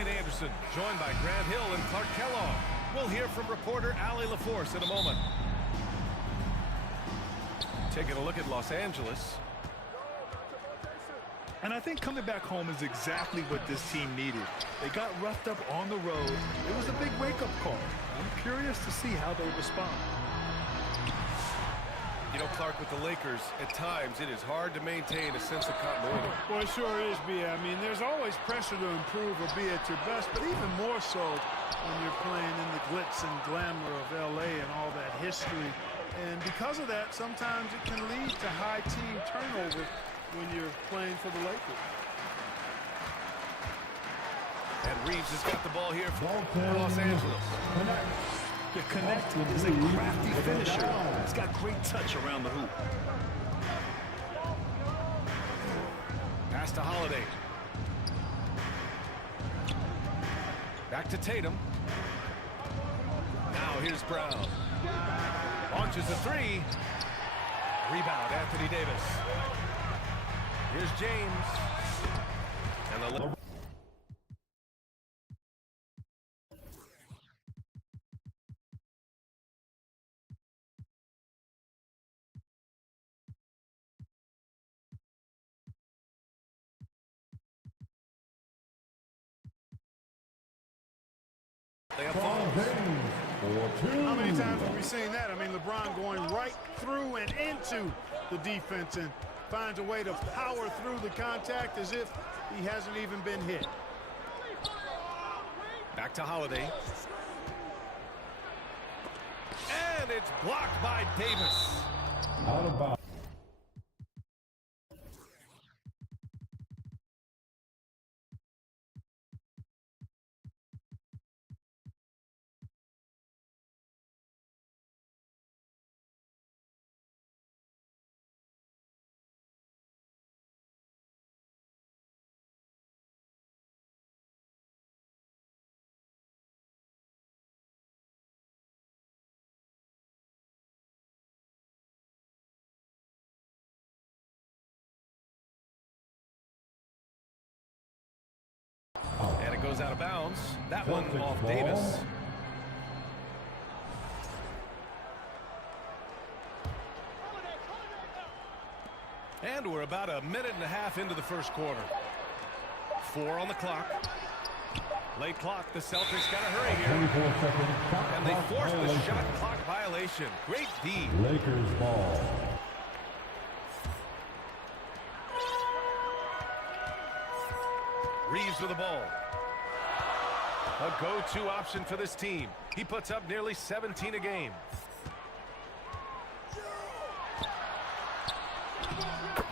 Ryan Anderson, joined by Grant Hill and Clark Kellogg. We'll hear from reporter Allie LaForce in a moment. Taking a look at Los Angeles. And I think coming back home is exactly what this team needed. They got roughed up on the road. It was a big wake-up call. I'm curious to see how they respond. You know, Clark, with the Lakers, at times it is hard to maintain a sense of continuity. Well, it sure is, B. I mean, there's always pressure to improve or be at your best, but even more so when you're playing in the glitz and glamour of L.A. and all that history. And because of that, sometimes it can lead to high team turnover when you're playing for the Lakers. And Reeves has got the ball here for Los Angeles. The Connect is a crafty finisher. He's got great touch around the hoop. Pass to Holiday. Back to Tatum. Now here's Brown. Launches a three. Rebound, Anthony Davis. Here's James. And the How many times have we seen that? I mean, LeBron going right through and into the defense and finds a way to power through the contact as if he hasn't even been hit. back to Holiday. And it's blocked by Davis. Out of bounds. And it goes out of bounds. That one off Davis. And we're about a minute and a half into the first quarter. 4 on the clock. Late clock. The Celtics got to hurry here. And they forced the shot clock violation. Great D. Lakers ball. Reeves with the ball. A go-to option for this team. He puts up nearly 17 a game.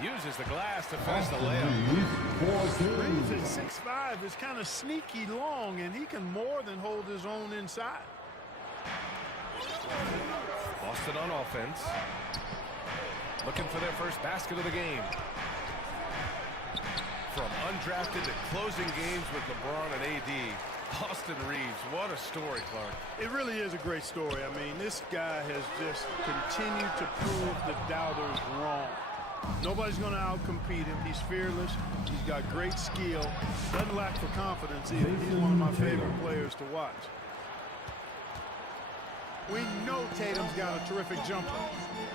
Uses the glass to finish the layup. Reeves at 6'5" is kind of sneaky long, and he can more than hold his own inside. Boston on offense. Looking for their first basket of the game. From undrafted to closing games with LeBron and AD, Austin Reeves, what a story, Clark. It really is a great story. I mean, this guy has just continued to prove the doubters wrong. Nobody's going to outcompete him. He's fearless. He's got great skill. Doesn't lack for confidence either. He's one of my favorite players to watch. We know Tatum's got a terrific jumper,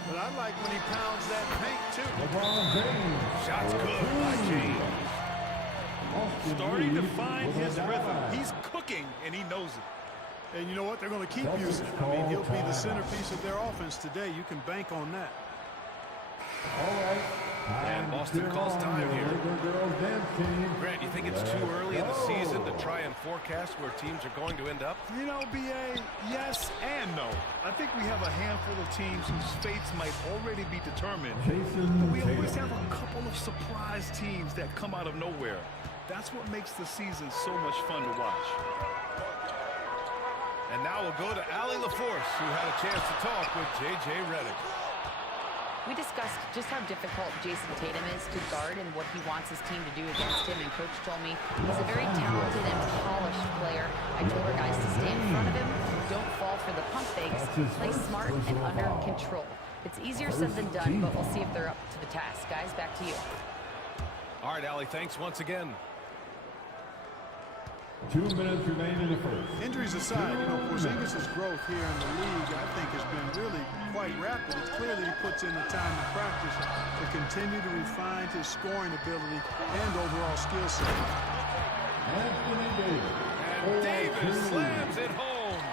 but I like when he pounds that paint too. Shots good by James. Starting to find his rhythm. He's cooking, and he knows it. And you know what? They're going to keep using him. I mean, he'll be the centerpiece of their offense today. You can bank on that. All right. And Boston calls time here. Grant, you think it's too early in the season to try and forecast where teams are going to end up? You know, B.A., Yes and no. I think we have a handful of teams whose fates might already be determined. But we always have a couple of surprise teams that come out of nowhere. That's what makes the season so much fun to watch. And now we'll go to Allie LaForce, who had a chance to talk with J.J. Redick. We discussed just how difficult Jason Tatum is to guard and what he wants his team to do against him, and Coach told me he's a very talented and polished player. I told our guys to stay in front of him, don't fall for the pump fakes, play smart and under control. It's easier said than done, but we'll see if they're up to the task. Guys, back to you. All right, Allie, thanks once again. 2 minutes remain in the first. Injuries aside, you know, Porzingis' growth here in the league, I think, has been really quite rapid. It's clear that he puts in the time and practice to continue to refine his scoring ability and overall skill set. Anthony Davis. And Davis slams it home.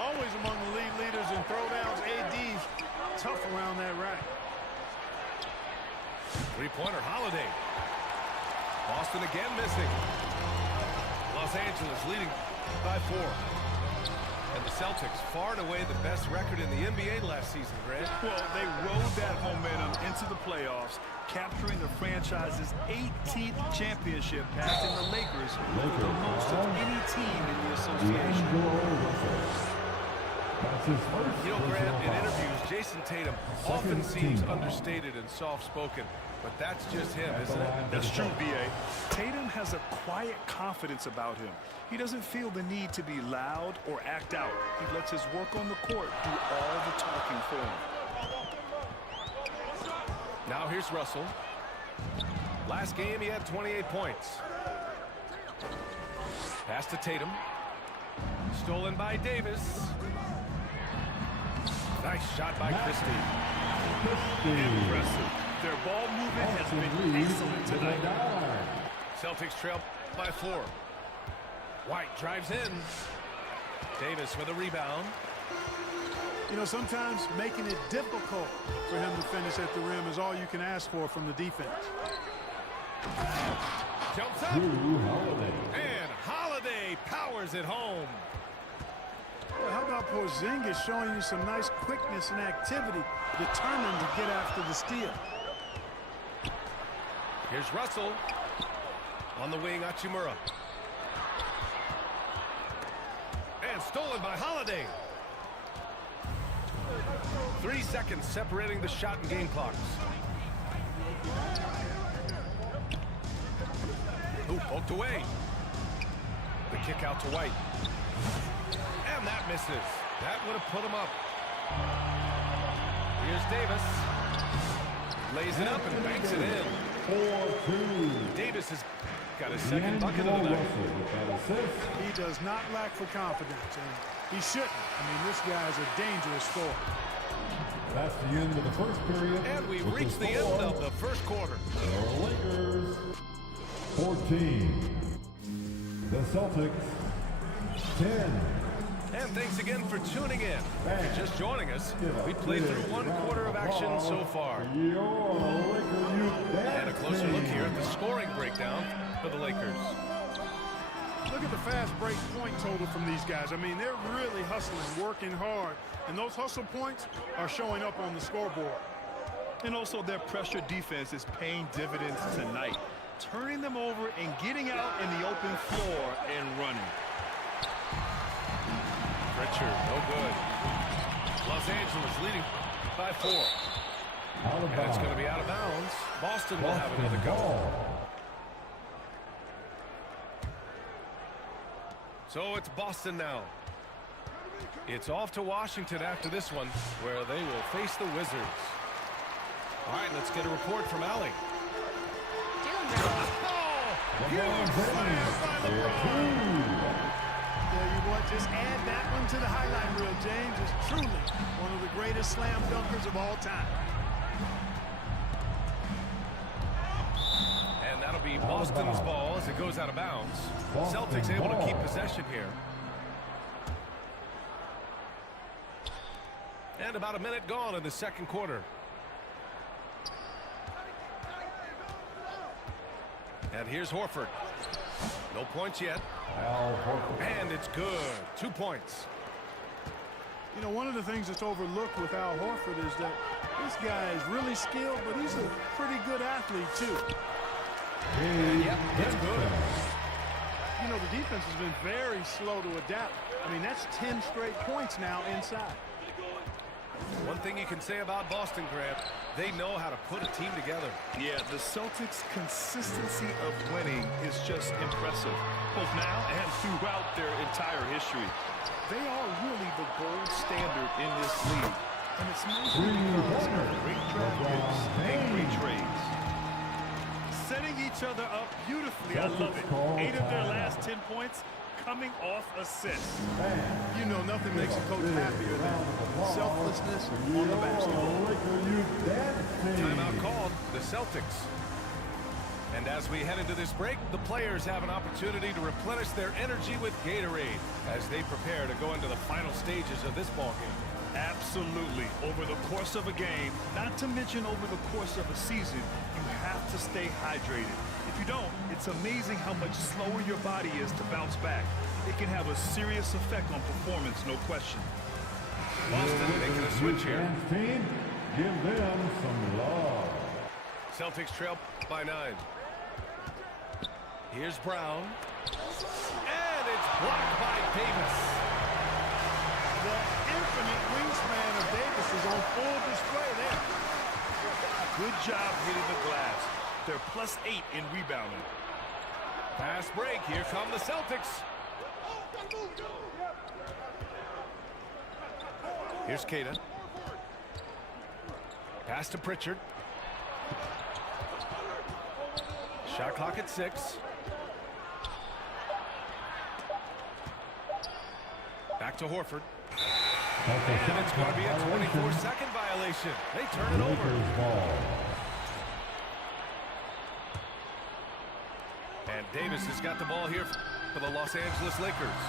Always among the league leaders in throwdowns. AD's tough around that rack. Three-pointer Holiday. Boston again missing. Los Angeles leading by 4. And the Celtics far and away the best record in the NBA last season, Grant. Well, they rode that momentum into the playoffs, capturing the franchise's 18th championship, passing the Lakers for the most of any team in the association. You know, Grant, in interviews, Jason Tatum often seems understated and soft-spoken, but that's just him, isn't it? That's true, B.A. Tatum has a quiet confidence about him. He doesn't feel the need to be loud or act out. He lets his work on the court do all the talking for him. Now here's Russell. Last game, he had 28 points. Pass to Tatum. Stolen by Davis. Nice shot by Christie. Impressive. Their ball movement has been excellent tonight. Celtics trail by 4. White drives in. Davis with a rebound. You know, sometimes making it difficult for him to finish at the rim is all you can ask for from the defense. Jumps up. And Holiday powers it home. Well, how about Porzingis showing you some nice quickness and activity, determined to get after the steal. Here's Russell. On the wing, Hachimura. And stolen by Holiday. 3 seconds separating the shot and game clocks. Ooh, poked away. The kick out to White. And that misses. That would have put him up. Here's Davis. Lays it up and banks it in. 4-2. Davis has got his second bucket of the night. He does not lack for confidence, and he shouldn't. I mean, this guy is a dangerous scorer. That's the end of the first period. And we've reached the end of the first quarter. The Lakers 14. The Celtics 10. And thanks again for tuning in. If you're just joining us, we played through 1 quarter of action so far. And a closer look here at the scoring breakdown for the Lakers. Look at the fast break point total from these guys. I mean, they're really hustling, working hard, and those hustle points are showing up on the scoreboard. And also their pressure defense is paying dividends tonight, turning them over and getting out in the open floor and running. Richard, no good. Los Angeles leading by 4. And it's going to be out of bounds. Boston will have another go. So it's Boston now. It's off to Washington after this one, where they will face the Wizards. All right, let's get a report from Allie. Huge slam by LeBron. Tell you what, just add that one to the highlight reel. James is truly one of the greatest slam dunkers of all time. And that'll be Boston's ball as it goes out of bounds. Celtics able to keep possession here. And about a minute gone in the second quarter. And here's Horford. No points yet. And it's good. 2 points. You know, one of the things that's overlooked with Al Horford is that this guy is really skilled, but he's a pretty good athlete, too. Yep, it's good. You know, the defense has been very slow to adapt. I mean, that's 10 straight points now inside. One thing you can say about Boston, Grant, they know how to put a team together. Yeah, the Celtics' consistency of winning is just impressive, both now and throughout their entire history. They are really the gold standard in this league, and it's mostly because of great draft picks and great trades. Setting each other up beautifully. I love it. 8 of their last 10 points coming off assists. You know, nothing makes a coach happier than selflessness on the basketball. Timeout called, the Celtics. And as we head into this break, the players have an opportunity to replenish their energy with Gatorade as they prepare to go into the final stages of this ballgame. Absolutely. Over the course of a game, not to mention over the course of a season, you have to stay hydrated. If you don't, it's amazing how much slower your body is to bounce back. It can have a serious effect on performance, no question. Boston making a switch here. Team, give them some love. Celtics trail by 9. Here's Brown. And it's blocked by Davis. The infinite wingspan of Davis is on full display there. Good job hitting the glass. They're +8 in rebounding. Fast break. Here come the Celtics. Here's Kata. Pass to Pritchard. Shot clock at 6. Back to Horford. And it's going to be a 24-second violation. They turn it over. And Davis has got the ball here for the Los Angeles Lakers.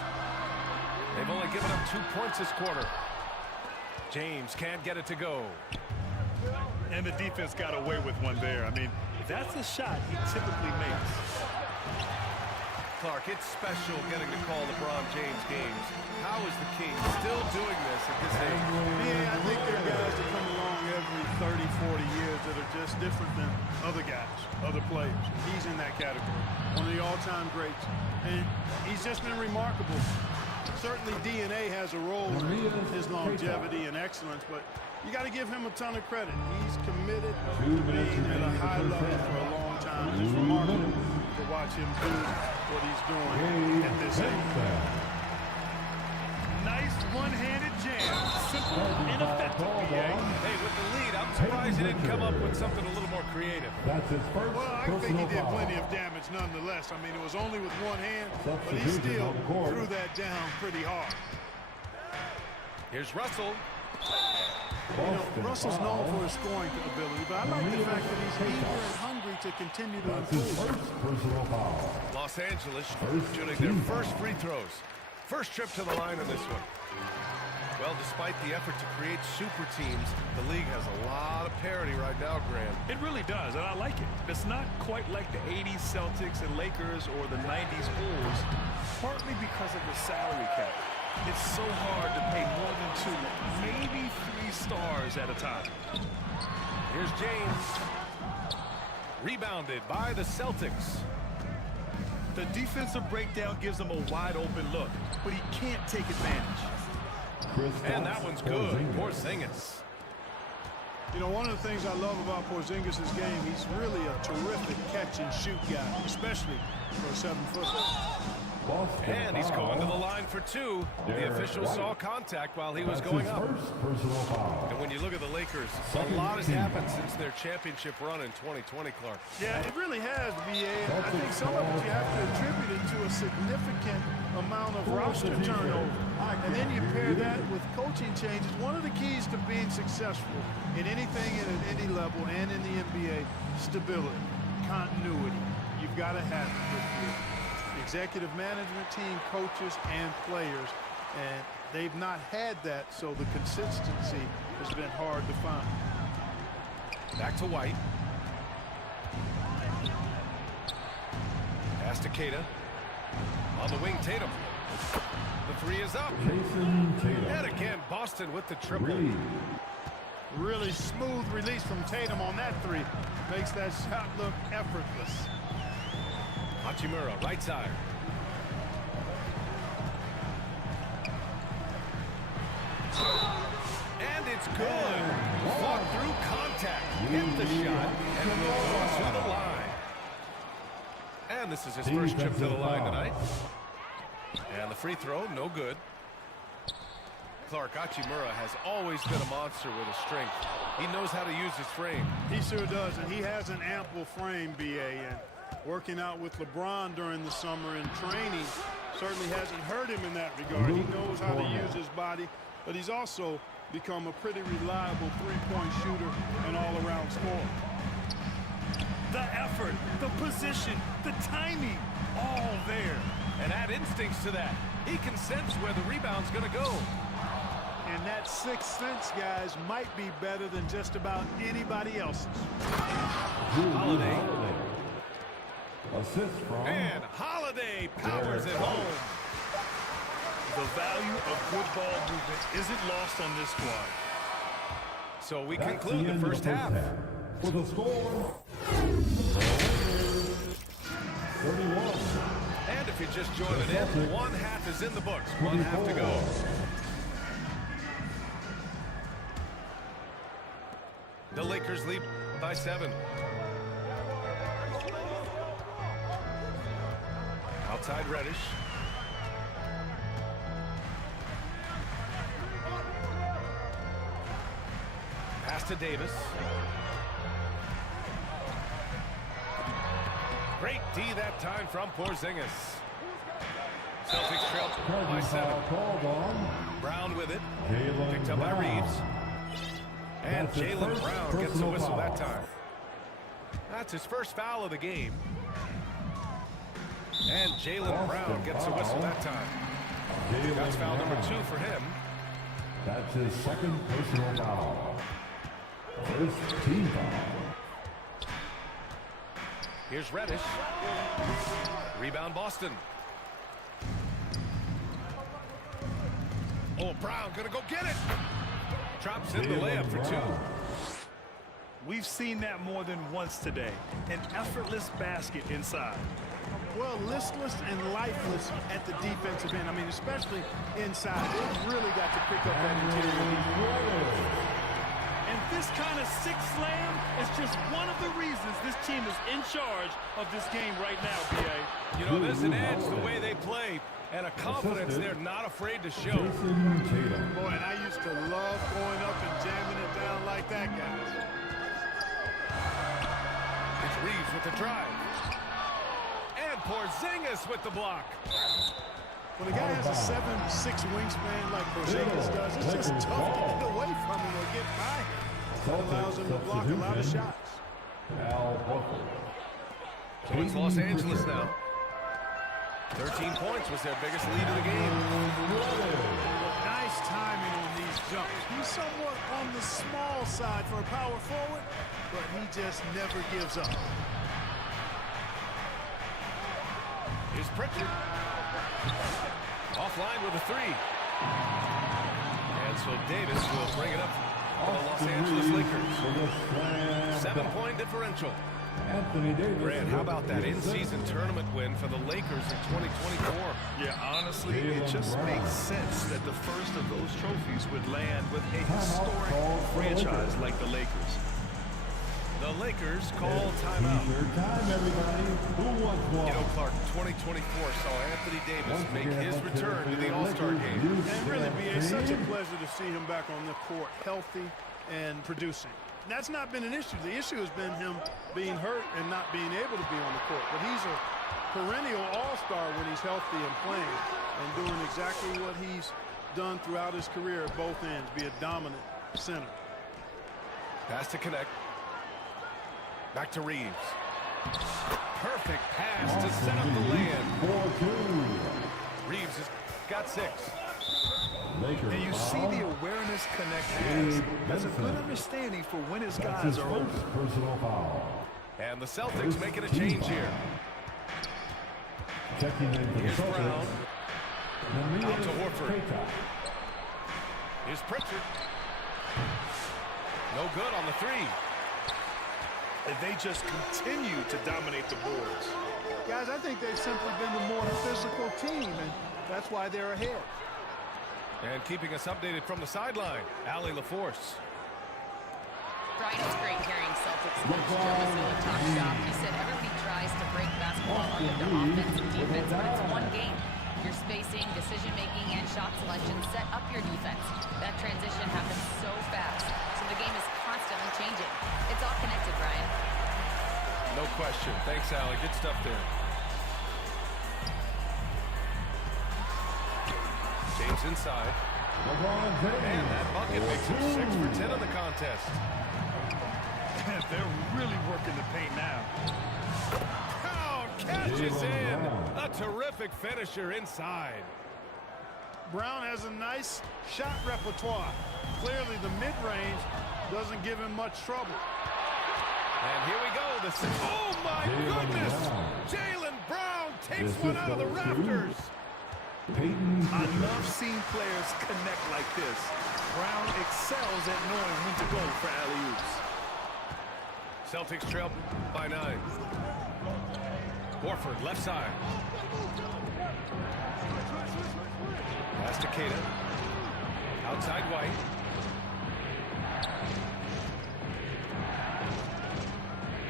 They've only given up 2 points this quarter. James can't get it to go. And the defense got away with one there. I mean, that's a shot he typically makes. Clark, it's special getting to call LeBron James games. How is the King still doing this at this age? Yeah, I think there are guys that come along every 30, 40 years that are just different than other guys, other players. He's in that category, one of the all-time greats. And he's just been remarkable. Certainly DNA has a role in his longevity and excellence, but you got to give him a ton of credit. He's committed to being at a high level for a long time. It's remarkable to watch him do what he's doing at this age. Nice one-handed jam. Simple and effective. Hey, with the lead, I'm surprised he didn't come up with something a little more creative. That's his first. Well, I think he did plenty of damage nonetheless. I mean, it was only with one hand, but he still threw that down pretty hard. Here's Russell. You know, Russell's known for his scoring ability, but I like the fact that he's eager and hungry to continue to improve. Los Angeles shooting their first free throws. First trip to the line on this one. Well, despite the effort to create super teams, the league has a lot of parity right now, Graham. It really does, and I like it. It's not quite like the 80s Celtics and Lakers or the 90s Bulls, partly because of the salary cap. It's so hard to pay more than 2, maybe 3 stars at a time. Here's James. Rebounded by the Celtics. The defensive breakdown gives him a wide open look, but he can't take advantage. And that one's good. Porzingis. You know, one of the things I love about Porzingis' game, he's really a terrific catch-and-shoot guy, especially for a 7-footer. And he's going to the line for 2. The official saw contact while he was going up. And when you look at the Lakers, a lot has happened since their championship run in 2020, Clark. Yeah, it really has, B.A. I think some of it you have to attribute it to a significant amount of roster turnover. And then you pair that with coaching changes. One of the keys to being successful in anything at any level and in the NBA, stability, continuity. You've got to have it with you. Executive management team, coaches, and players, and they've not had that, so the consistency has been hard to find. Back to White. Pass to Kata. On the wing, Tatum. The 3 is up. And again, Boston with the triple. Really smooth release from Tatum on that 3. Makes that shot look effortless. Hachimura, right side. And it's good. Fought through contact. Hit the shot. And will go to the line. And this is his first trip to the line tonight. And the free throw, no good. Clark, Hachimura has always been a monster with his strength. He knows how to use his frame. He sure does, and he has an ample frame, B.A., and Working out with LeBron during the summer and training certainly hasn't hurt him in that regard. He knows how to use his body, but he's also become a pretty reliable three-point shooter and all-around scorer. The effort, the position, the timing, all there. And add instincts to that. He can sense where the rebound's going to go. And that sixth sense, guys, might be better than just about anybody else's. Holiday. Assist from And Holiday powers it home. The value of good ball movement isn't lost on this squad. So we That's conclude the end of first half. For the score, 31. And if you're just joining in, one half is in the books. One half to go. The Lakers lead by 7. Outside Reddish. Pass to Davis. Great D that time from Porzingis. Celtics trail by 7. Called on Brown with it. Jaylen Picked up by Brown. Reeves. And That's his Jaylen first Brown gets a personal whistle foul. that time. That's his first foul of the game. And Jaylen Brown gets a whistle that time. That's foul number 2 for him. That's his second personal foul. First team foul. Here's Reddish. Rebound Boston. Oh, Brown gonna go get it. Drops in the layup for 2. We've seen that more than once today. An effortless basket inside. Well, listless and lifeless at the defensive end. I mean, especially inside. They've really got to pick up that interior. And this kind of six slam is just one of the reasons this team is in charge of this game right now, PA. You know, there's an edge the way they play and a confidence they're not afraid to show. Jason Tatum. Boy, and I used to love going up and jamming it down like that, guys. It's Reeves with the drive. And Porzingis with the block. When a guy has a 7'6" wingspan like Porzingis does, it's just tough to get away from him or get by him. That allows him to block a lot of shots. Al Horford. So it's Los Angeles now. 13 points was their biggest lead of the game. Nice timing on these jumps. He's somewhat on the small side for a power forward, but he just never gives up. Here's Pritchard. Offline with a 3. And so Davis will bring it up for the Los Angeles Lakers. 7-point differential. Anthony Davis. Grant, how about that in-season tournament win for the Lakers in 2024? Yeah, honestly, it just makes sense that the first of those trophies would land with a historic franchise like the Lakers. The Lakers call timeout. Time, everybody. Who wants one? You know, Clark, 2024 saw Anthony Davis make his return to the All-Star game. And really, B.A., such a pleasure to see him back on the court, healthy and producing. That's not been an issue. The issue has been him being hurt and not being able to be on the court. But he's a perennial all-star when he's healthy and playing and doing exactly what he's done throughout his career at both ends, be a dominant center. Pass to connect. Back to Reeves. Perfect pass to set up the lay-in. Reeves has got 6. And you see the awareness Connect has a good understanding for when his guys are open. Personal foul. And the Celtics making a change here. Checking in for the Here's Brown. Celtics. Out to Horford. Keita. Here's Pritchard. No good on the 3. And they just continue to dominate the boards. Guys, I think they've simply been the more physical team, and that's why they're ahead. And keeping us updated from the sideline, Allie LaForce. Brian, it's great hearing Celtics coach Joe Mazzulla talk shop. He said everybody tries to break basketball up into offense and defense, but it's one game. Your spacing, decision-making, and shot selection set up your defense. That transition happens so fast, so the game is constantly changing. It's all connected, Brian. No question. Thanks, Allie. Good stuff there. James inside. And that bucket makes him 6 for 10 in the contest. They're really working the paint now. Brown catches in. A terrific finisher inside. Brown has a nice shot repertoire. Clearly, the mid-range doesn't give him much trouble. And here we go. Oh, my goodness. Jaylen Brown takes one out of the rafters. I love seeing players connect like this. Brown excels at knowing when to go for alley-oops. Celtics trail by 9. Horford, left side. Pass to Keita. Outside White.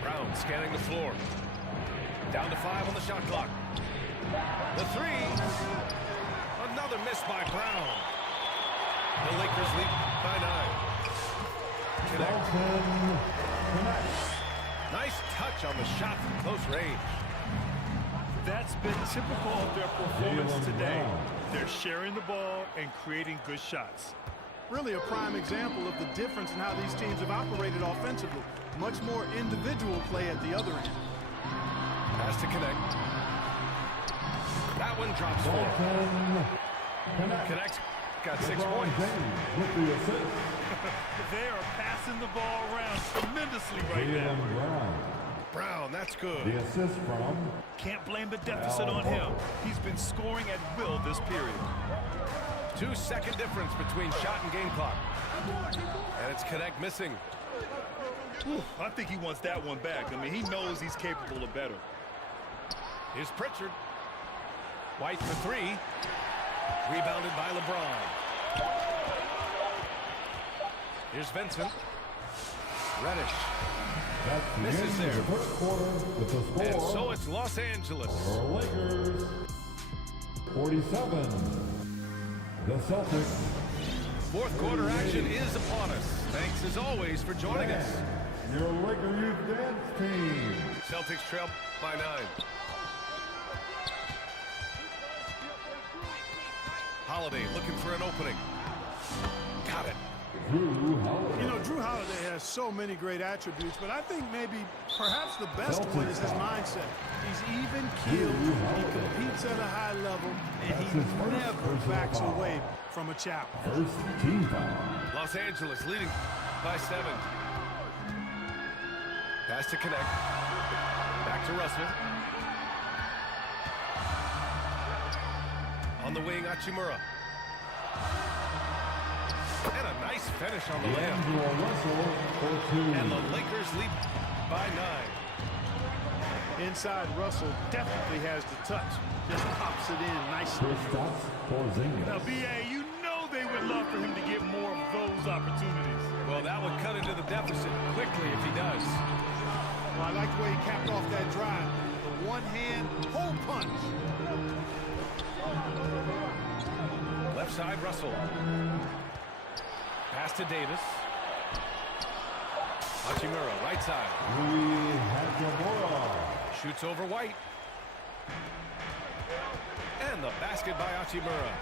Brown scanning the floor. Down to 5 on the shot clock. The 3. Another miss by Brown. The Lakers lead by 9. Nice touch on the shot from close range. That's been typical of their performance today. They're sharing the ball and creating good shots. Really a prime example of the difference in how these teams have operated offensively. Much more individual play at the other end. Has to connect. That one drops 4. Connects. Got 6 points. They are passing the ball around tremendously right now. Brown, that's good. The assist from Can't blame the deficit on him. He's been scoring at will this period. 2-second difference between shot and game clock. And it's Connect missing. Whew, I think he wants that one back. I mean, he knows he's capable of better. Here's Pritchard. White for 3. Rebounded by LeBron. Here's Vincent. Reddish. Misses there. And so it's Los Angeles. Lakers 47. The Celtics. Fourth quarter action is upon us. Thanks as always for joining us. Your Laker Youth Dance Team. Celtics trail by 9. Holiday looking for an opening. Got it. You know, Drew Holiday has so many great attributes, but I think perhaps the best one is his mindset. He's even-keeled, he competes at a high level, and he never backs away from a challenge. First team foul. Los Angeles leading by 7. Pass to Connect. Back to Russell. On the wing, Hachimura. And a nice finish on the layup. And the Lakers lead by 9. Inside, Russell definitely has the touch. Just pops it in nicely. Now, B.A., you know they would love for him to get more of those opportunities. Well, that would cut into the deficit quickly if he does. Well, I like the way he capped off that drive. The one-hand hole punch. Left side, Russell. Pass to Davis. Hachimura, right side. Shoots over White. And the basket by Hachimura.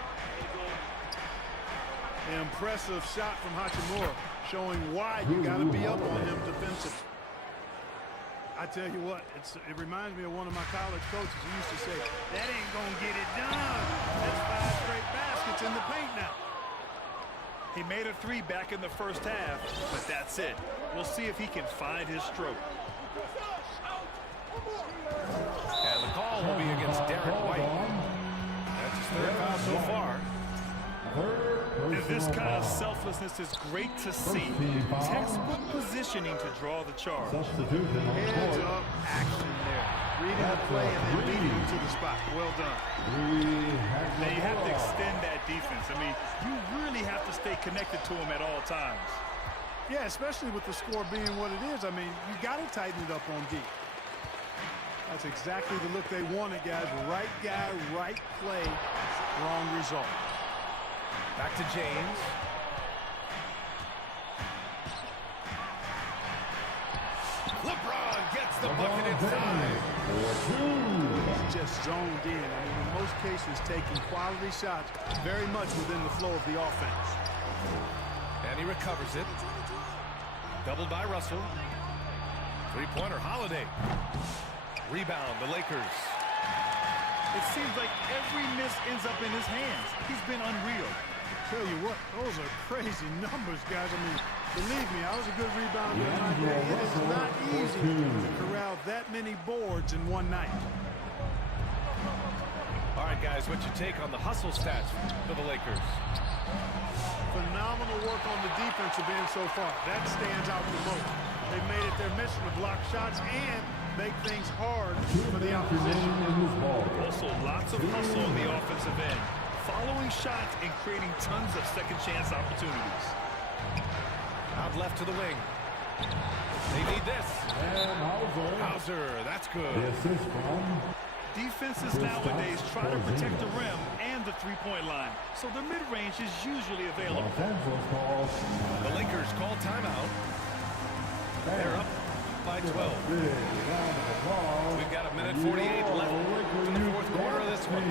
An impressive shot from Hachimura, showing why you got to be up on him defensively. I tell you what, it reminds me of one of my college coaches who used to say, that ain't going to get it done. That's 5 straight baskets in the paint now. He made a 3 back in the first half, but that's it. We'll see if he can find his stroke. And the call will be against Derek White. That's his 3rd foul so far. And this kind of selflessness is great to see. Textbook positioning to draw the charge. Heads-up action there. Reading the play and then leading him to the spot. Well done. Now you have to extend that defense. I mean, you really have to stay connected to him at all times. Yeah, especially with the score being what it is. I mean, you got to tighten it up on D. That's exactly the look they wanted, guys. Right guy, right play, wrong result. Back to James. LeBron gets the bucket inside. He's just zoned in. I mean, in most cases, taking quality shots very much within the flow of the offense. And he recovers it. Doubled by Russell. Three-pointer, Holiday. Rebound, the Lakers. It seems like every miss ends up in his hands. He's been unreal. Tell you what, those are crazy numbers, guys. I mean, believe me, I was a good rebounder in my day. It is not easy to corral that many boards in one night. All right, guys, what's your take on the hustle stats for the Lakers? Phenomenal work on the defensive end so far. That stands out the most. They've made it their mission to block shots and make things hard for the opposition. Also, lots of hustle on the offensive end, following shots and creating tons of second chance opportunities. Out left to the wing. They need this. And Hauser, that's good. the assist from Defenses nowadays try to protect the rim and the three-point line, so the mid-range is usually available. Los Angeles calls. The Lakers call timeout. They're up by 12. Big round of applause. We've got a minute 48 left in the fourth quarter of this one.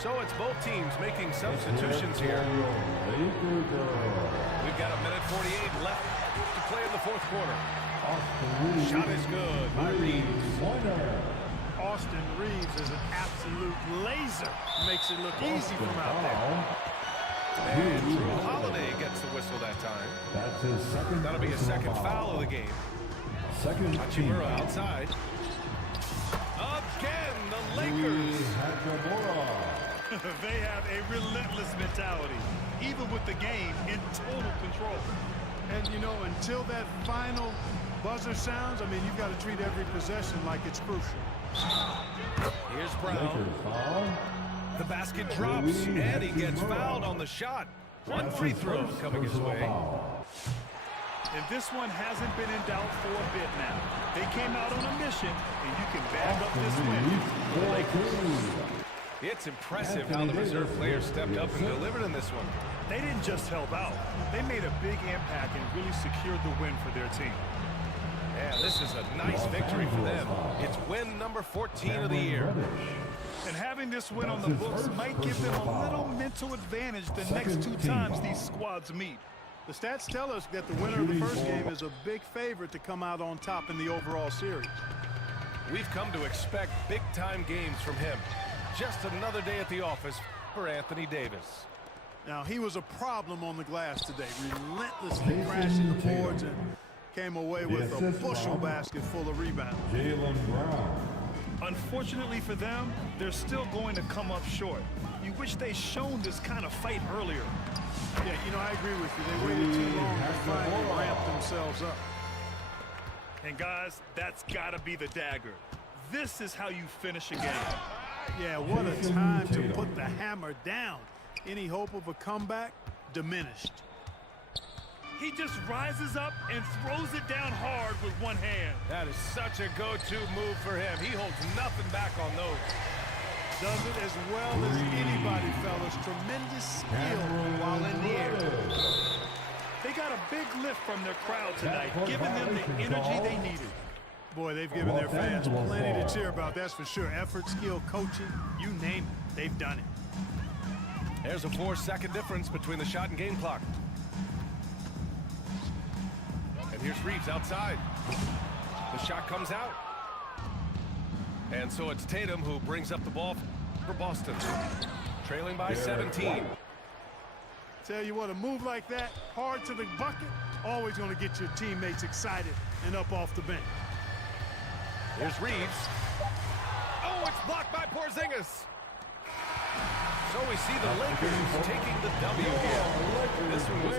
So it's both teams making substitutions here. We've got a minute 48 left to play in the fourth quarter. Shot is good by Reeves. Austin Reeves is an absolute laser. Makes it look easy from out there. And Drew Holiday gets the whistle that time. That's his second. That'll be his second foul of the game. Second team Hachimura foul. outside. Again, the Lakers. They have a relentless mentality, even with the game in total control. And, you know, until that final buzzer sounds, I mean, you've got to treat every possession like it's crucial. Here's Brown. Lakers foul. The basket drops, and he gets fouled on the shot. One free throw coming his way. And this one hasn't been in doubt for a bit now. They came out on a mission, and you can back up this win. The Lakers. It's impressive how the reserve players stepped up and delivered in this one. They didn't just help out. They made a big impact and really secured the win for their team. And this is a nice victory for them. It's win number 14 of the year. And having this win on the books might give them a little mental advantage the next two times these squads meet. The stats tell us that the winner of the first game is a big favorite to come out on top in the overall series. We've come to expect big-time games from him. Just another day at the office for Anthony Davis. Now, he was a problem on the glass today, relentlessly crashing the boards and came away with a bushel basket full of rebounds. Jaylen Brown. Unfortunately for them, they're still going to come up short. You wish they'd shown this kind of fight earlier. Yeah, you know, I agree with you. They waited too long to finally ramp themselves up. And guys, that's got to be the dagger. This is how you finish a game. Yeah, what a time to put the hammer down. Any hope of a comeback? Diminished. He just rises up and throws it down hard with one hand. That is such a go-to move for him. He holds nothing back on those. Does it as well as anybody, fellas. Tremendous skill while in the air. They got a big lift from their crowd tonight, giving them the energy they needed. Boy, they've given their fans plenty to cheer about, that's for sure. Effort, skill, coaching, you name it. They've done it. There's a 4-second difference between the shot and game clock. And here's Reeves outside. The shot comes out. And so it's Tatum who brings up the ball for Boston. Trailing by 17. Tell you what, a move like that, hard to the bucket, always going to get your teammates excited and up off the bench. Here's Reeves. Oh, it's blocked by Porzingis. So we see the Lakers taking the W here. This one was